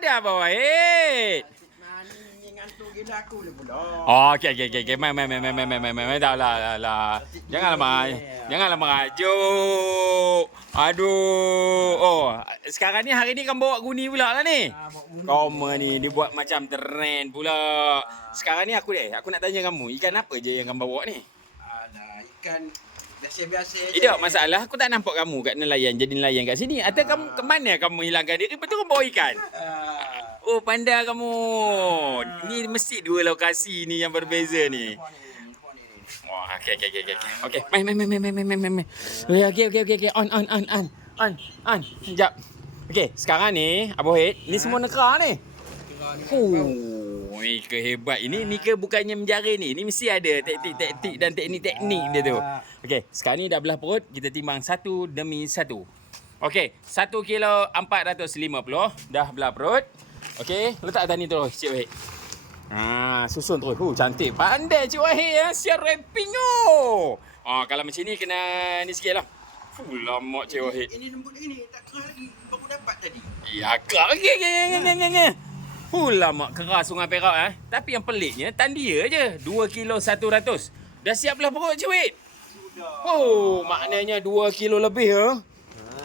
ada Abang Wahid. Oh, okey. Mai. Dah. Janganlah merajuk. Aduh. Oh, sekarang ni hari ni kamu bawa guni pula lah ni. Koma ni dia buat macam trend pula. Sekarang ni aku nak tanya kamu, ikan apa je yang kamu bawa ni? Alah, ikan biasa-biasa je. Tidak, masalah aku tak nampak kamu kat nelayan, jadi nelayan kat sini. Atau kamu ke mana kamu hilangkan diri? Betul kamu bawa ikan? Oh, pandai kamu. Ni mesti dua lokasi ni yang berbeza ni. Wah, okey. Okey, main. Okey. On. Sekejap. Okey, sekarang ni, Abang Wahid, ni semua nekra ni. Ni kehebat. Ini ke bukannya menjara ni. Ni mesti ada taktik dan teknik dia tu. Okey, sekarang ni dah belah perut. Kita timbang satu demi satu. Okey, 1 kilo 450 dah belah perut. Okey, letak atas ni terus, Cik Wahid. Susun terus. Cantik. Pandai Cik Wahid ya. Siap rapping kalau macam ni kena ni sikit lah. Lama Cik Wahid. Ini lembut lagi ni. Tak keras lagi. Baru dapat tadi. Ya, keras. Okey. Lama keras Sungai Perak Tapi yang peliknya tan dia je 2 kilo 100. Dah siap belah perut Cik Wahid? Sudah. Maknanya 2 kilo lebih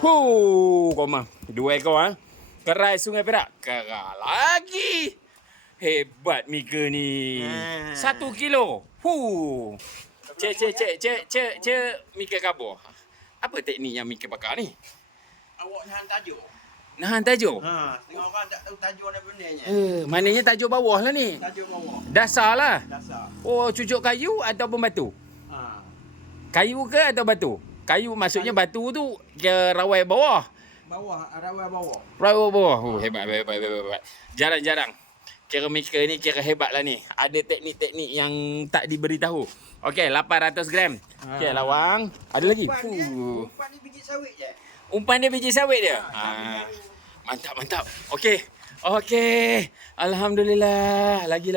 Koma 2 ekor Kerai Sungai Perak. Keras lagi. Hebat Mika ni. 1 kilo. Cik Mika kabur. Apa teknik yang Mika pakai ni? Awak nahan tajuk. Nahan tajuk? Setengah orang tak tahu tajuk apa benarnya. Maknanya tajuk bawah lah ni. Tajuk bawah. Dasar lah. Dasar. Oh, cucuk kayu ataupun batu? Kayu ke atau batu? Kayu maksudnya batu tu ke rawai bawah? Rawai bawah. Rawai bawah. Hebat. Jarang-jarang. Kira Mika ni kira hebat lah ni. Ada teknik-teknik yang tak diberitahu. Okey, 800 gram. Okey, lawang. Ada lagi? Umpan ni biji sawit je. Umpan dia biji sawit dia? Mantap. Okey. Alhamdulillah. Lagi.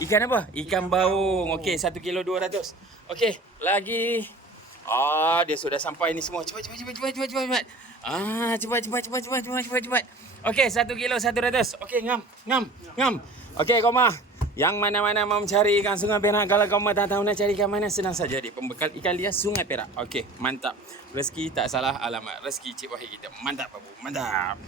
Ikan apa? Ikan baung. Okey, 1 kilo 200. Okey, lagi. Dia sudah sampai ni semua. Cepat. Cepat. Okey, 1 kilo 100. Okey, ngam. Okey, Koma. Yang mana-mana mau mencari ikan Sungai Perak, kalau Koma tak tahu nak cari ikan mana, senang saja di pembekal ikan liar Sungai Perak. Okey, mantap. Rezeki tak salah alamat. Rezeki Cik Wahid kita. Mantap, Babu. Mantap.